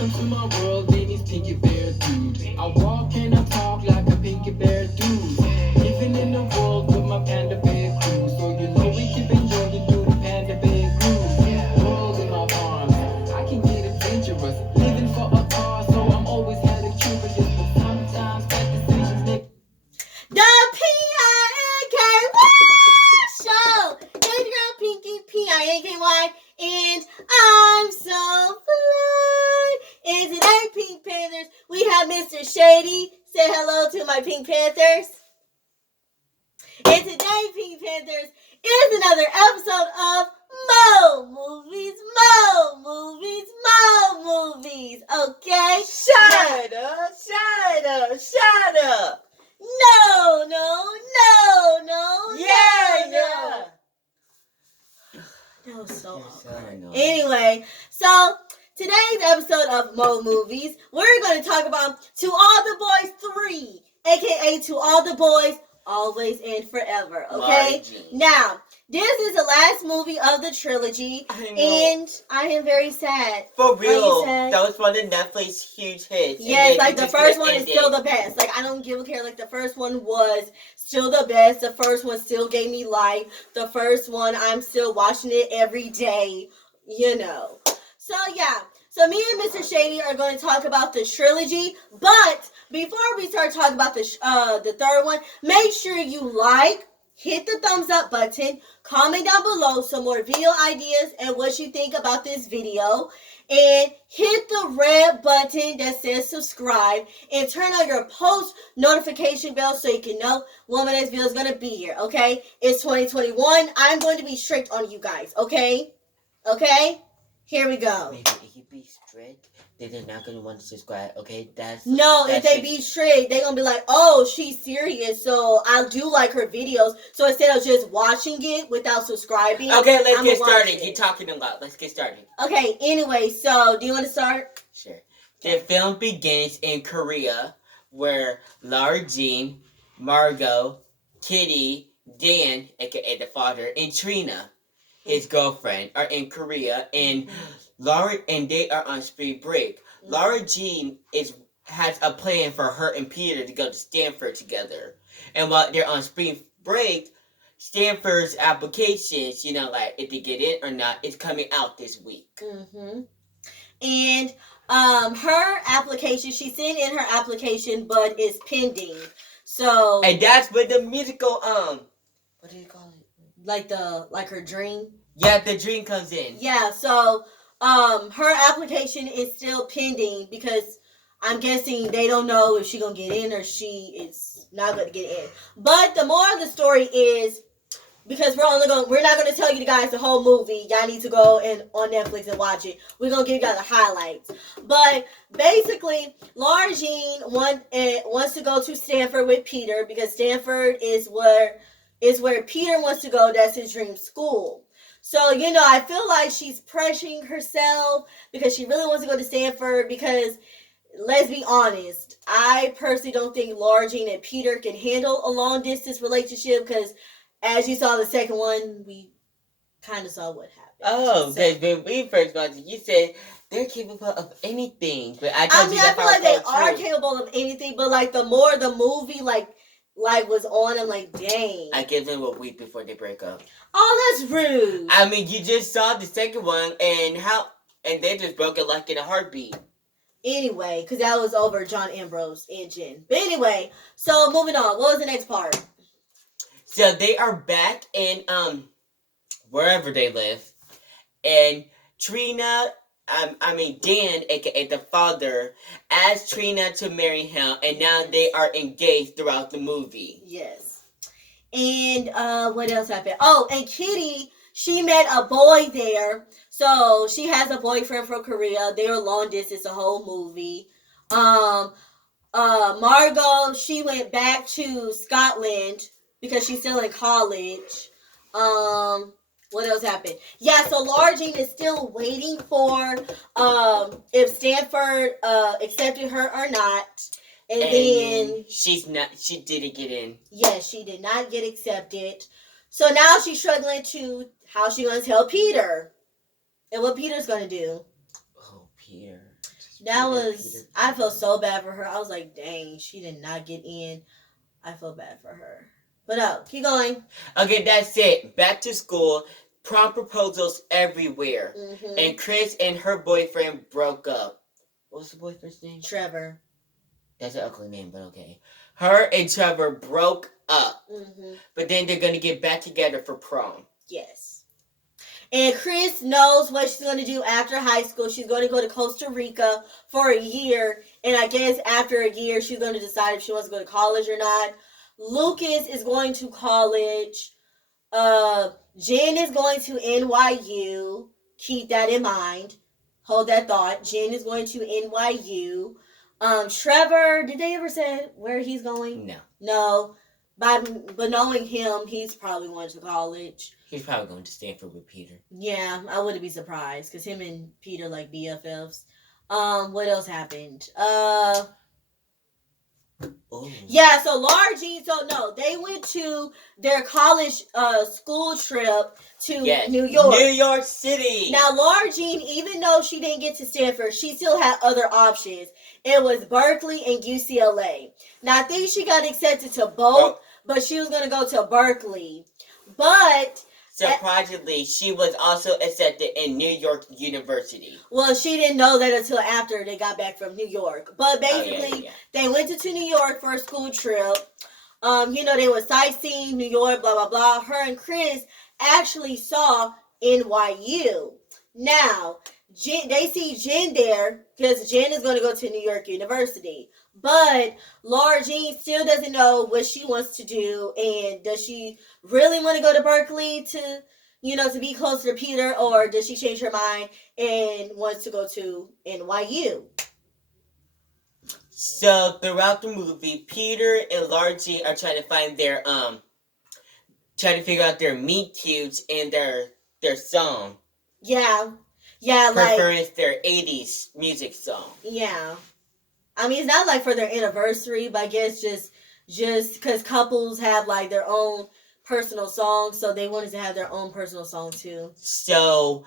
Welcome to my world, name is Pinky Bear Dude. I walk and I talk like a Pinky Bear Dude. Living in the world with my Panda Bear crew. So you know we keep enjoying through the Panda Bear groove. World in my arms, I can get adventurous. Living for a cause, so I'm always hella curious. But sometimes bad decisions make The P-I-N-K Show! It's your girl Pinky, P-I-N-K-Y, and I'm so fly. And today, Pink Panthers, we have Mr. Shady. Say hello to my Pink Panthers. And today, Pink Panthers, is another episode of Mo Movies, okay? Shut up. No. Yeah. That was so You're so awkward. annoying. Anyway, so today's episode of Mo Movies, we're going to talk about To All the Boys 3, aka To All the Boys, Always and Forever, okay? Margie. Now, this is the last movie of the trilogy, I know. and I am very sad. For Are you real, sad? that was one of Netflix's huge hits. Yes, And then like you the just first could've one is ended. still the best. Like, I don't give a care. Like, the first one was still the best. The first one still gave me life. The first one, I'm still watching it every day, you know. So, yeah. So, me and Mr. Shady are going to talk about the trilogy. But before we start talking about the third one, make sure you hit the thumbs up button, comment down below some more video ideas and what you think about this video, and hit the red button that says subscribe, and turn on your post notification bell so you can know when my next video is going to be here, okay? It's 2021. I'm going to be strict on you guys, okay? Okay? Here we go. Maybe if you be strict, then they're not gonna want to subscribe. Okay, No, if they just- be strict, they gonna be like, oh, she's serious, so I do like her videos. So instead of just watching it without subscribing, Okay, let's I'ma get watch started. it. You're talking a lot. Let's get started. Okay, anyway, so do you want to start? Sure. The film begins in Korea, where Lara Jean, Margot, Kitty, Dan, aka the father, and Trina, his girlfriend, are in Korea, and Laura and they are on spring break. Lara Jean has a plan for her and Peter to go to Stanford together, and while they're on spring break, Stanford's applications, like if they get in or not, is coming out this week. Mm-hmm. And her application, she sent in her application, but it's pending. So And that's where the musical what do you call it? like her dream. Yeah, the dream comes in. Yeah, so her application is still pending because I'm guessing they don't know if she's gonna get in or she is not gonna get in. But the moral of the story is, because we're not gonna tell you guys the whole movie. Y'all need to go on Netflix and watch it. We're gonna give y'all the highlights. But basically, Lara Jean wants to go to Stanford with Peter because Stanford is where Peter wants to go. That's his dream school. So, I feel like she's pressuring herself because she really wants to go to Stanford because, let's be honest, I personally don't think Lara Jean and Peter can handle a long-distance relationship because, as you saw the second one, we kind of saw what happened. Oh, So- because when we first watched it, you said they're capable of anything. But I I told mean, you I that's feel how like they it's are true. capable of anything, but like the more the movie like was on, I'm like, dang. I give them a week before they break up. Oh, that's rude. I mean, you just saw the second one, and they just broke it like in a heartbeat. Anyway, because that was over John Ambrose and Jen. But anyway, so moving on. What was the next part? So they are back in wherever they live, and Dan, aka the father, asked Trina to marry him, and now they are engaged throughout the movie. Yes. And what else happened? Oh, and Kitty, she met a boy there. So she has a boyfriend from Korea. They were long distance the whole movie. Margot, she went back to Scotland because she's still in college. What else happened? Yeah, so Lara Jean is still waiting for if Stanford accepted her or not. And then she didn't get in. yes, she did not get accepted. So now she's struggling to how she gonna tell Peter and what Peter's gonna do. Oh, Peter. That Peter, was, Peter, I Peter. felt so bad for her. I was like, dang, she did not get in. I feel bad for her. But keep going. Okay, that's it. Back to school. Prom proposals everywhere. Mm-hmm. And Chris and her boyfriend broke up. What was the boyfriend's name? Trevor. That's an ugly name, but okay. Her and Trevor broke up. Mm-hmm. But then they're going to get back together for prom. Yes. And Chris knows what she's going to do after high school. She's going to go to Costa Rica for a year. And I guess after a year, she's going to decide if she wants to go to college or not. Lucas is going to college. Jen is going to NYU. Keep that in mind. Hold that thought. Jen is going to NYU. Trevor, did they ever say where he's going? No. No. But knowing him, he's probably going to college. He's probably going to Stanford with Peter. Yeah, I wouldn't be surprised because him and Peter like BFFs. What else happened? Ooh. Yeah, so Laura Jean, so no, they went to their college school trip to New York. New York City. Now, Laura Jean, even though she didn't get to Stanford, she still had other options. It was Berkeley and UCLA. Now, I think she got accepted to both, but she was going to go to Berkeley. But surprisingly, she was also accepted in New York University. Well, she didn't know that until after they got back from New York. But basically, they went to New York for a school trip. They were sightseeing New York, blah, blah, blah. Her and Chris actually saw NYU. Now, they see Jen there because Jen is going to go to New York University. But Laura Jean still doesn't know what she wants to do. And does she really want to go to Berkeley to be closer to Peter? Or does she change her mind and wants to go to NYU? So throughout the movie, Peter and Laura Jean are trying to find their trying to figure out their meet cutes and their song. Yeah, preferring their 80s music song. Yeah, I mean it's not like for their anniversary, but I guess just because couples have like their own personal songs, so they wanted to have their own personal song too. So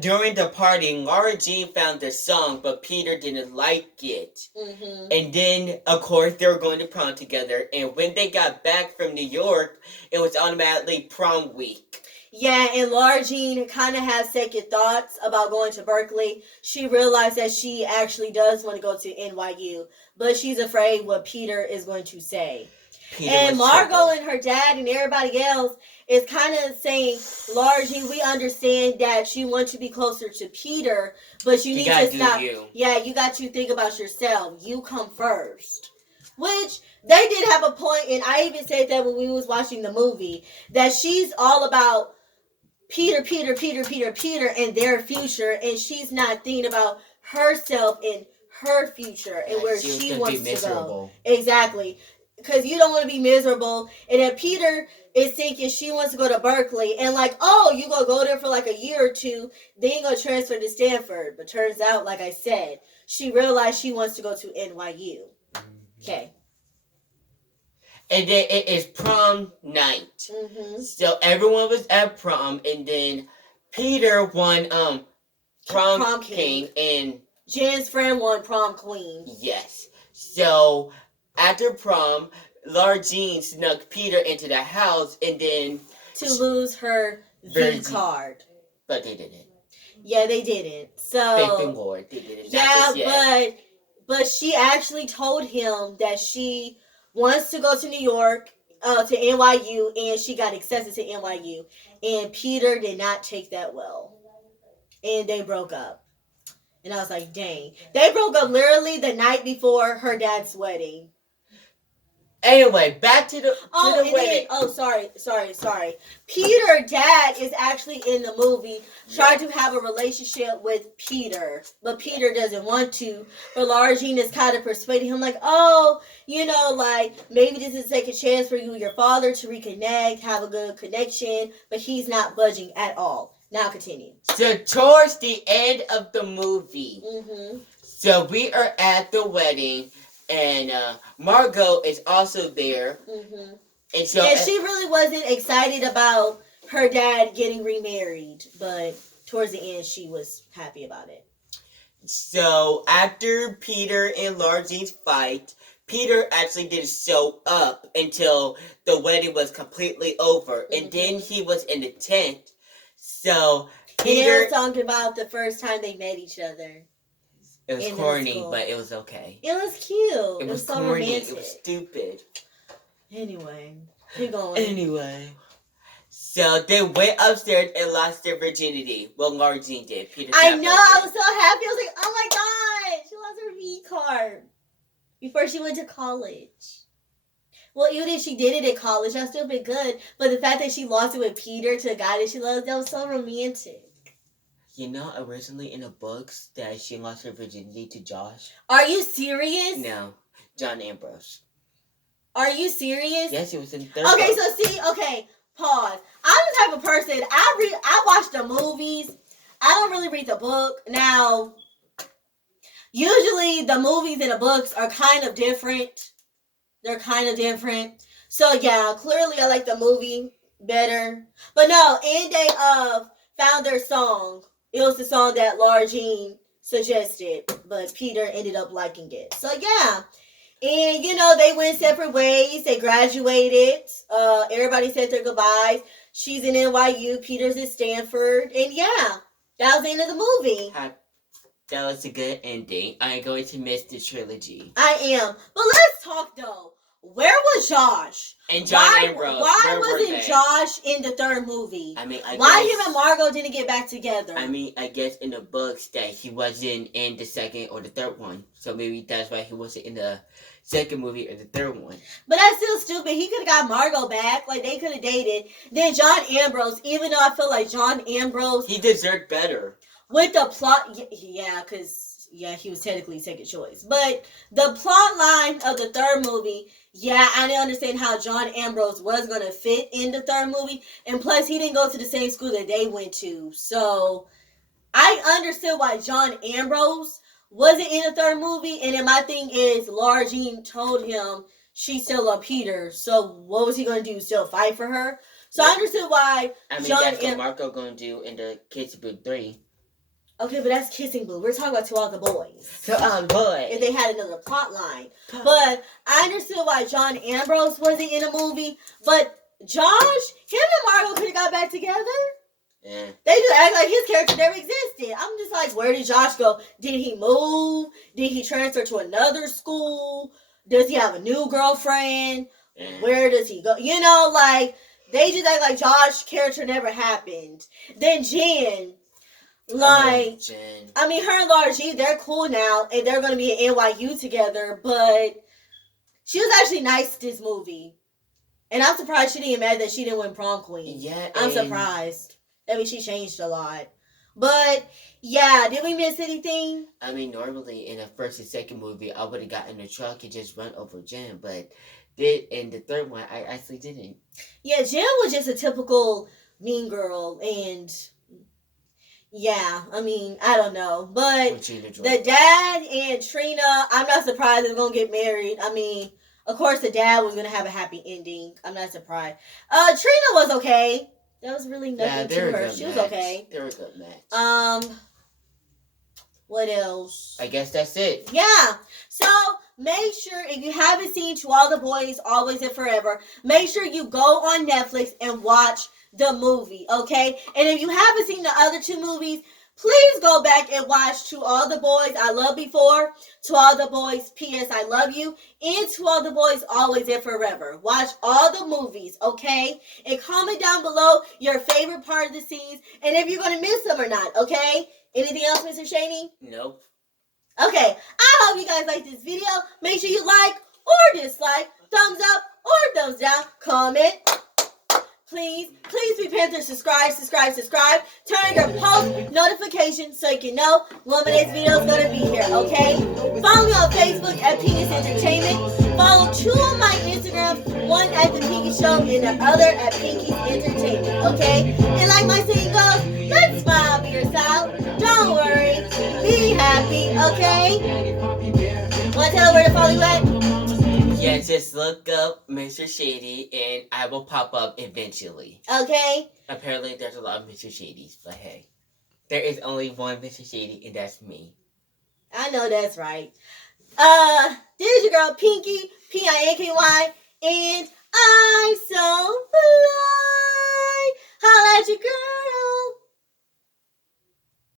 during the party, Laura Jean found their song, but Peter didn't like it. Mm-hmm. And then, of course, they were going to prom together. And when they got back from New York, it was automatically prom week. Yeah, and Laura Jean kind of has second thoughts about going to Berkeley. She realized that she actually does want to go to NYU, but she's afraid what Peter is going to say. And Margot and her dad and everybody else is kind of saying, Laura Jean, we understand that you want to be closer to Peter, but you need to stop. Yeah, you got to think about yourself. You come first. Which they did have a point, and I even said that when we was watching the movie, that she's all about Peter, and their future, and she's not thinking about herself and her future and where she wants to go. Exactly. Because you don't want to be miserable. And then Peter is thinking she wants to go to Berkeley. And like, oh, you going to go there for like a year or two. Then you're going to transfer to Stanford. But turns out, like I said, she realized she wants to go to NYU. Okay. And then it is prom night. Mm-hmm. So everyone was at prom. And then Peter won prom king. And Jen's friend won prom queen. Yes. So after prom, Laura Jean snuck Peter into the house and then to lose her V card. But they didn't. Yeah, they didn't. So Thank the Lord, they didn't. Yeah, but she actually told him that she wants to go to New York, to NYU, and she got accepted to NYU. And Peter did not take that well. And they broke up. And I was like, dang. They broke up literally the night before her dad's wedding. Anyway, back to the wedding. Sorry. Peter's dad is actually in the movie trying to have a relationship with Peter, but Peter doesn't want to. But Laura Jean is kind of persuading him, like, oh, like maybe this is a second chance for you and your father to reconnect, have a good connection. But he's not budging at all. Now continue. So towards the end of the movie, mm-hmm. So we are at the wedding. And Margot is also there. Mm-hmm. And so she really wasn't excited about her dad getting remarried, but towards the end, she was happy about it. So after Peter and Laura Jean's fight, Peter actually didn't show up until the wedding was completely over, and then he was in the tent. So And it Peter, was talking about the first time they met each other. it was in corny, school. but it was okay. It was cute. It was so corny. romantic. It was stupid. Anyway, keep going. Anyway. So they went upstairs and lost their virginity. Well, Laura Jean did. Peter I know. I was so happy. I was like, oh my god, she lost her V card before she went to college. Well, even if she did it at college, that'd still be good. But the fact that she lost it with Peter to a guy that she loves, that was so romantic. You know, originally in the books that she lost her virginity to Josh. Are you serious? No, John Ambrose. Are you serious? Yes, it was in the third Okay, book. so see, okay, pause. I'm the type of person, I watch the movies. I don't really read the book. Now, usually the movies and the books are kind of different. They're kind of different. So yeah, clearly I like the movie better. But no, and they found their song. It was the song that Laura Jean suggested, but Peter ended up liking it. So yeah. And you know, they went separate ways. They graduated. Everybody said their goodbyes. She's in NYU. Peter's at Stanford. And yeah, that was the end of the movie. That was a good ending. I'm going to miss the trilogy. I am. But let's talk though. Where was Josh? And John Ambrose. Why wasn't Josh in the third movie? I mean, why him and Margot didn't get back together? I mean, I guess in the books that he wasn't in the second or the third one. So maybe that's why he wasn't in the second movie or the third one. But that's still stupid. He could have got Margot back. Like, they could have dated. Then John Ambrose, even though I feel like John Ambrose... He deserved better. With the plot... Yeah, because... Yeah, he was technically second choice. But the plot line of the third movie... Yeah, I didn't understand how John Ambrose was going to fit in the third movie. And plus, he didn't go to the same school that they went to. So, I understood why John Ambrose wasn't in the third movie. And then my thing is, Laura Jean told him she still loved Peter. So, what was he going to do? Still fight for her? So, I understood why that's what Marco going to do in the Kids Book 3. Okay, but that's Kissing Boo. We're talking about To All the Boys. To All the Boys. If they had another plot line. But I understood why John Ambrose wasn't in the movie. But Josh, him and Margot could have got back together. Yeah. They just act like his character never existed. I'm just like, where did Josh go? Did he move? Did he transfer to another school? Does he have a new girlfriend? Yeah. Where does he go? You know, like, they just act like Josh's character never happened. Then Jen... Like, I mean, her and Laura G, they're cool now, and they're going to be at NYU together, but she was actually nice this movie. And I'm surprised she didn't get mad that she didn't win prom queen. Yeah, I'm surprised. I mean, she changed a lot. But, yeah, did we miss anything? I mean, normally in the first and second movie, I would have gotten in the truck and just run over Jen, but in the third one, I actually didn't. Yeah, Jen was just a typical mean girl, and... Yeah, I mean, I don't know. But the dad and Trina, I'm not surprised they're going to get married. I mean, of course, the dad was going to have a happy ending. I'm not surprised. Trina was okay. That was really nothing to her. She was okay. They were a good match. What else? I guess that's it. Yeah. So, make sure, if you haven't seen To All the Boys, Always and Forever, make sure you go on Netflix and watch the movie, okay? And if you haven't seen the other two movies, please go back and watch To All the Boys I Loved Before, To All the Boys P.S. I Love You, and To All the Boys Always and Forever. Watch all the movies, okay? And comment down below your favorite part of the scenes, and if you're going to miss them or not, okay? Anything else, Mr. Shady? Nope. Okay, I hope you guys like this video. Make sure you like or dislike, thumbs up or thumbs down, comment. Please prepare to subscribe. Turn on your post notifications so you can know when my next video is going to be here, okay? Follow me on Facebook at Penis Entertainment. Follow two of my Instagrams, one at The Pinky Show and the other at Pinky's Entertainment, okay? And like my saying goes, let's smile for yourself. Don't worry. Be happy, okay? Want to tell her where to follow you at? Yeah, just look up Mr. Shady and I will pop up eventually. Okay. Apparently there's a lot of Mr. Shadys, but hey. There is only one Mr. Shady and that's me. I know that's right. This is your girl Pinky, Pinky, and I'm so fly. Holla at your girl.